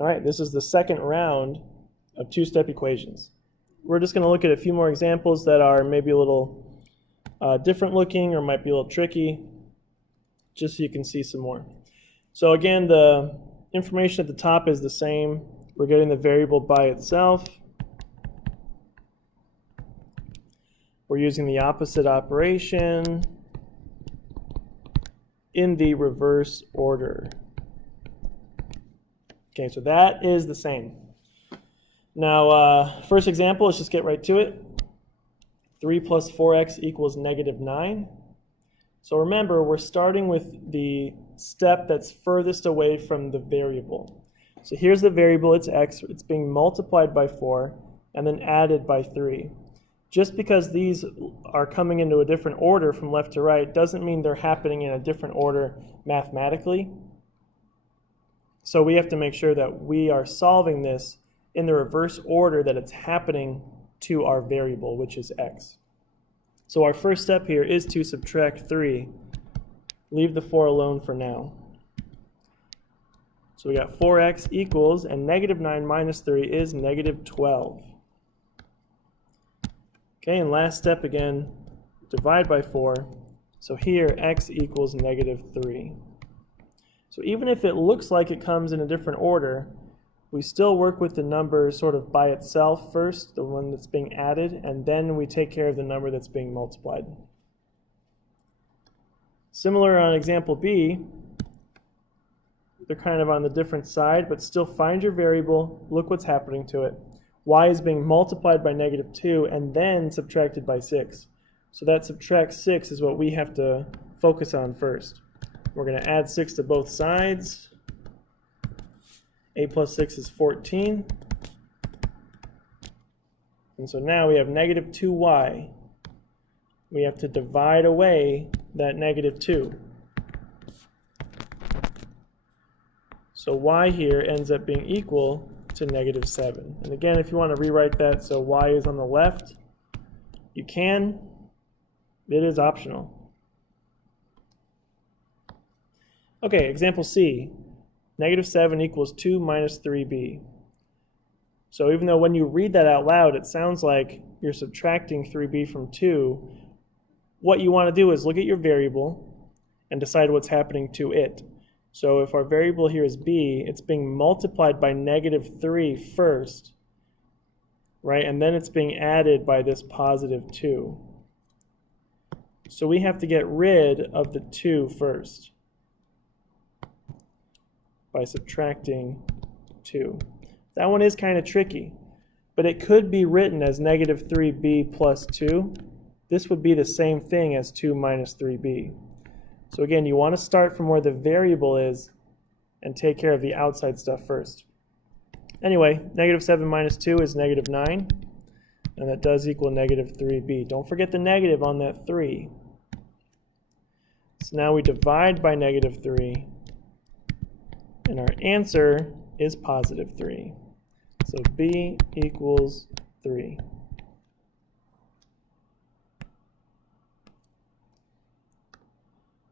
All right, this is the second round of two-step equations. We're just going to look at a few more examples that are maybe a little different looking or might be a little tricky, just so you can see some more. So again, the information at the top is the same. We're getting the variable by itself. We're using the opposite operation in the reverse order. Okay, so that is the same. Now, first example, let's just get right to it. 3 plus 4x equals negative 9. So remember, we're starting with the step that's furthest away from the variable. So here's the variable, it's x. It's being multiplied by 4 and then added by 3. Just because these are coming into a different order from left to right doesn't mean they're happening in a different order mathematically. So we have to make sure that we are solving this in the reverse order that it's happening to our variable, which is x. So our first step here is to subtract 3. Leave the 4 alone for now. So we got 4x equals, and negative 9 minus 3 is negative 12. Okay, and last step again, divide by 4. So here, x equals negative 3. So even if it looks like it comes in a different order, we still work with the number sort of by itself first, the one that's being added, and then we take care of the number that's being multiplied. Similar on example B, they're kind of on the different side, but still find your variable, look what's happening to it. Y is being multiplied by negative 2 and then subtracted by 6. So that subtract 6 is what we have to focus on first. We're going to add 6 to both sides. 8 plus 6 is 14. And so now we have negative 2y. We have to divide away that negative 2. So y here ends up being equal to negative 7. And again, if you want to rewrite that so y is on the left, you can. It is optional. Okay, example C. Negative 7 equals 2 minus 3b. So even though when you read that out loud, it sounds like you're subtracting 3b from 2, what you want to do is look at your variable and decide what's happening to it. So if our variable here is b, it's being multiplied by negative 3 first, right? And then it's being added by this positive 2. So we have to get rid of the 2 first by subtracting 2. That one is kind of tricky, but it could be written as negative 3b plus 2. This would be the same thing as 2 minus 3b. So again, you want to start from where the variable is and take care of the outside stuff first. Anyway, negative 7 minus 2 is negative 9, and that does equal negative 3b. Don't forget the negative on that 3. So now we divide by negative 3, and our answer is positive 3. So b equals 3.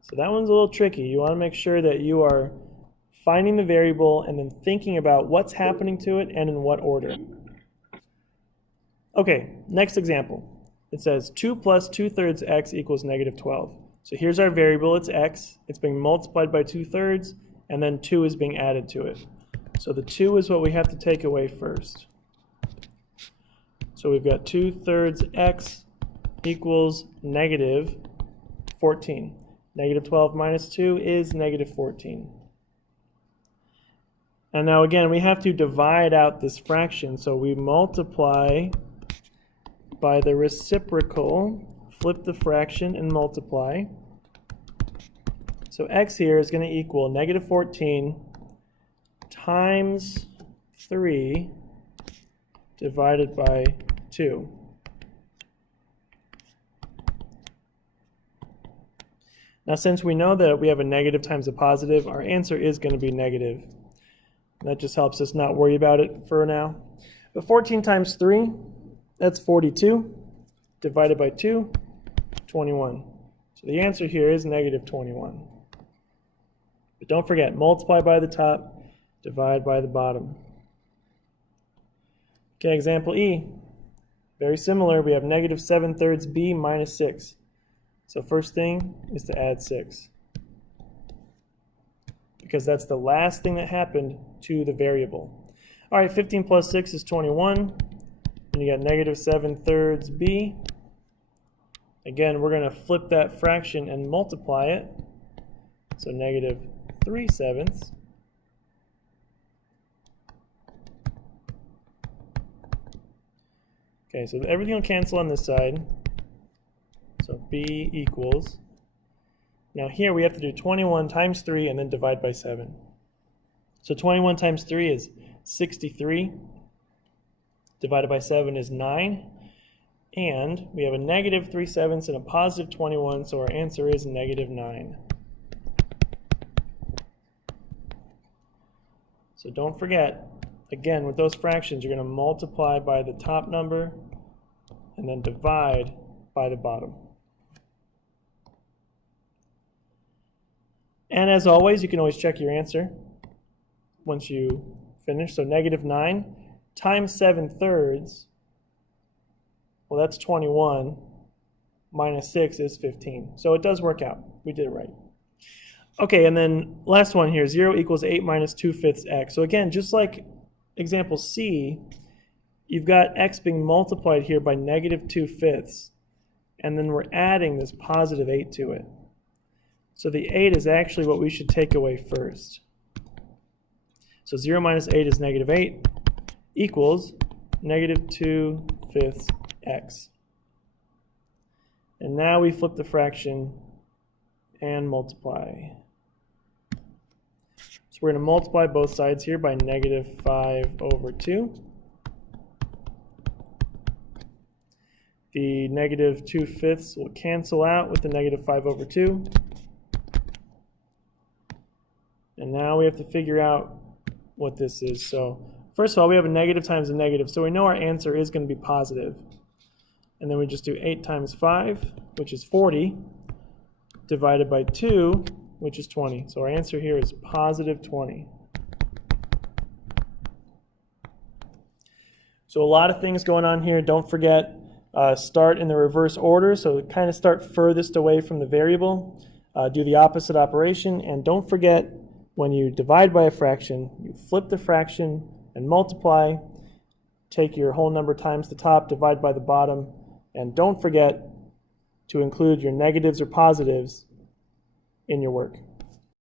So that one's a little tricky. You want to make sure that you are finding the variable and then thinking about what's happening to it and in what order. Okay, next example. It says 2 plus 2/3 x equals negative 12. So here's our variable, it's x. It's being multiplied by 2/3, and then 2 is being added to it. So the 2 is what we have to take away first. So we've got 2/3 x equals negative 14. Negative 12 minus 2 is negative 14. And now again, we have to divide out this fraction. So we multiply by the reciprocal, flip the fraction and multiply. So x here is going to equal negative 14 times 3 divided by 2. Now since we know that we have a negative times a positive, our answer is going to be negative. And that just helps us not worry about it for now. But 14 times 3, that's 42. Divided by 2, 21. So the answer here is negative 21. But don't forget, multiply by the top, divide by the bottom. Okay, example E. Very similar. We have negative 7/3 b minus 6. So first thing is to add 6. Because that's the last thing that happened to the variable. All right, 15 plus 6 is 21. And you got negative 7/3 b. Again, we're going to flip that fraction and multiply it. So negative 3/7. Okay, so everything will cancel on this side. So b equals, now here we have to do 21 times 3 and then divide by 7. So 21 times 3 is 63. Divided by 7 is 9. And we have a negative 3/7 and a positive 21, so our answer is negative 9. So don't forget, again, with those fractions, you're going to multiply by the top number and then divide by the bottom. And as always, you can always check your answer once you finish. So negative 9 times 7/3, well, that's 21, minus 6 is 15. So it does work out. We did it right. Okay, and then last one here, 0 equals 8 minus 2/5 x. So again, just like example C, you've got x being multiplied here by negative 2/5, and then we're adding this positive 8 to it. So the 8 is actually what we should take away first. So 0 minus 8 is negative 8 equals negative 2/5 x. And now we flip the fraction and multiply. So we're going to multiply both sides here by negative 5/2. The negative 2/5 will cancel out with the negative 5/2. And now we have to figure out what this is. So first of all, we have a negative times a negative, so we know our answer is going to be positive. And then we just do 8 times 5, which is 40, divided by 2, which is 20. So our answer here is positive 20. So a lot of things going on here. Don't forget, start in the reverse order. So kind of start furthest away from the variable. Do the opposite operation. And don't forget, when you divide by a fraction, you flip the fraction and multiply. Take your whole number times the top, divide by the bottom. And don't forget to include your negatives or positives in your work.